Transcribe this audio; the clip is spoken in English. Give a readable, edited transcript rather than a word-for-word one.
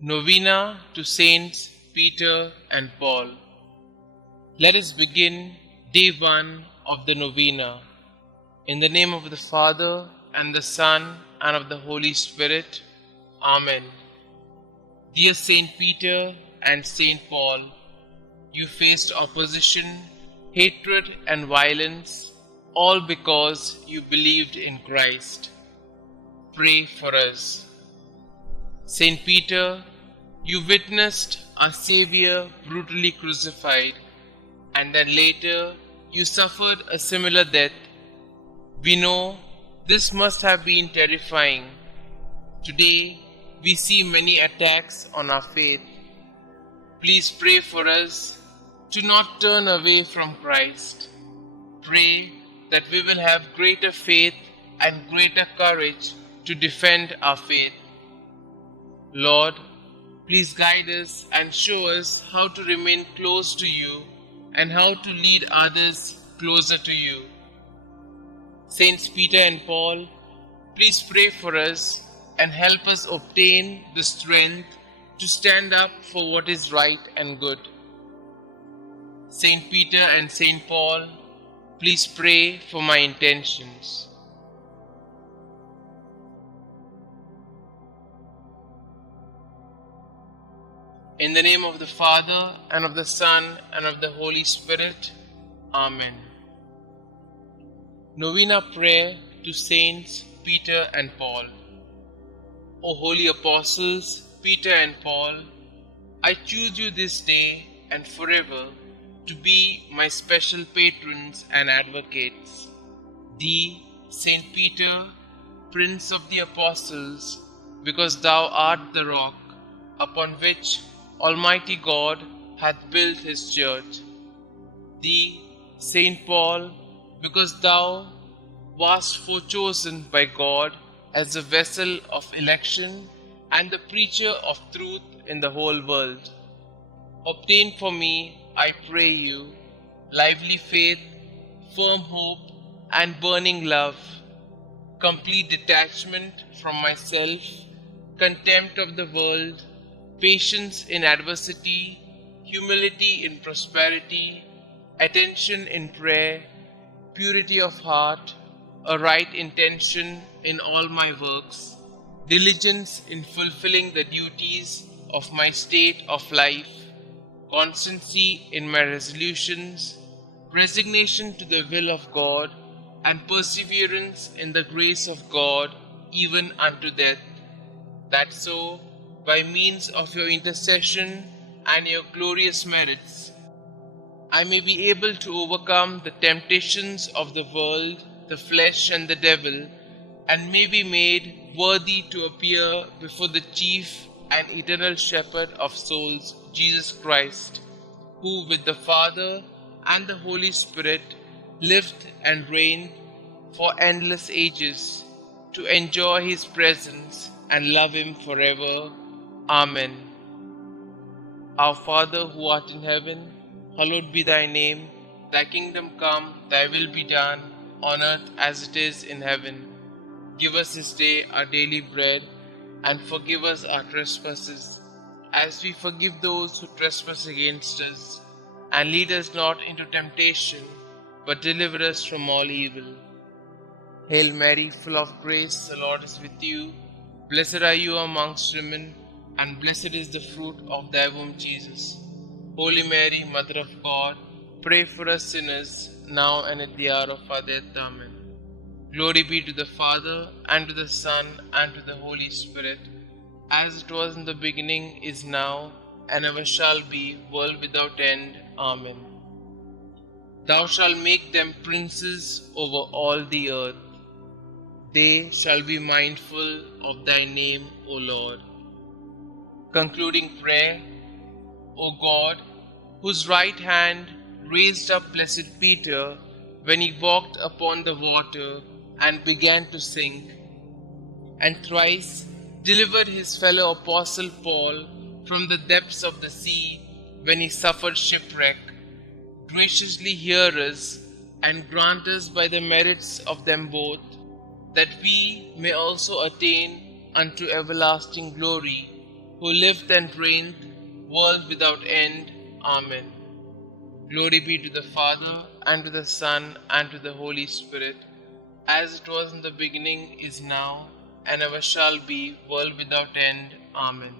Novena to Saints Peter and Paul. Let us begin day 1 of the Novena. In the name of the Father, and the Son, and of the Holy Spirit. Amen. Dear Saint Peter and Saint Paul, you faced opposition, hatred, and violence, all because you believed in Christ. Pray for us. Saint Peter, you witnessed our Xavier brutally crucified, and then later you suffered a similar death. We know this must have been terrifying. Today we see many attacks on our faith. Please pray for us to not turn away from Christ. Pray that we will have greater faith and greater courage to defend our faith. Lord, please guide us and show us how to remain close to you and how to lead others closer to you. Saints Peter and Paul, please pray for us and help us obtain the strength to stand up for what is right and good. Saint Peter and Saint Paul, please pray for my intentions. In the name of the Father, and of the Son, and of the Holy Spirit. Amen. Novena Prayer to Saints Peter and Paul. O holy apostles, Peter and Paul, I choose you this day and forever to be my special patrons and advocates. Thee, Saint Peter, Prince of the Apostles, because thou art the rock upon which Almighty God hath built his church. Thee, Saint Paul, because thou wast forechosen by God as a vessel of election and the preacher of truth in the whole world. Obtain for me, I pray you, lively faith, firm hope, and burning love, complete detachment from myself, contempt of the world, patience in adversity, humility in prosperity, attention in prayer, purity of heart, a right intention in all my works, diligence in fulfilling the duties of my state of life, constancy in my resolutions, resignation to the will of God, and perseverance in the grace of God even unto death, that so, by means of your intercession and your glorious merits, I may be able to overcome the temptations of the world, the flesh, and the devil, and may be made worthy to appear before the chief and eternal shepherd of souls, Jesus Christ, who with the Father and the Holy Spirit lived and reigned for endless ages, to enjoy his presence and love him forever. Amen. Our Father who art in heaven, hallowed be thy name. Thy kingdom come, thy will be done, on earth as it is in heaven. Give us this day our daily bread, and forgive us our trespasses, as we forgive those who trespass against us. And lead us not into temptation, but deliver us from all evil. Hail Mary, full of grace, the Lord is with you. Blessed are you amongst women, and blessed is the fruit of thy womb, Jesus. Holy Mary, Mother of God, pray for us sinners, now and at the hour of our death. Amen. Glory be to the Father, and to the Son, and to the Holy Spirit, as it was in the beginning, is now, and ever shall be, world without end. Amen. Thou shalt make them princes over all the earth. They shall be mindful of thy name, O Lord. Concluding prayer. O God, whose right hand raised up blessed Peter when he walked upon the water and began to sink, and thrice delivered his fellow apostle Paul from the depths of the sea when he suffered shipwreck, graciously hear us and grant us by the merits of them both, that we may also attain unto everlasting glory who liveth and reigneth, world without end. Amen. Glory be to the Father, and to the Son, and to the Holy Spirit, as it was in the beginning, is now, and ever shall be, world without end. Amen.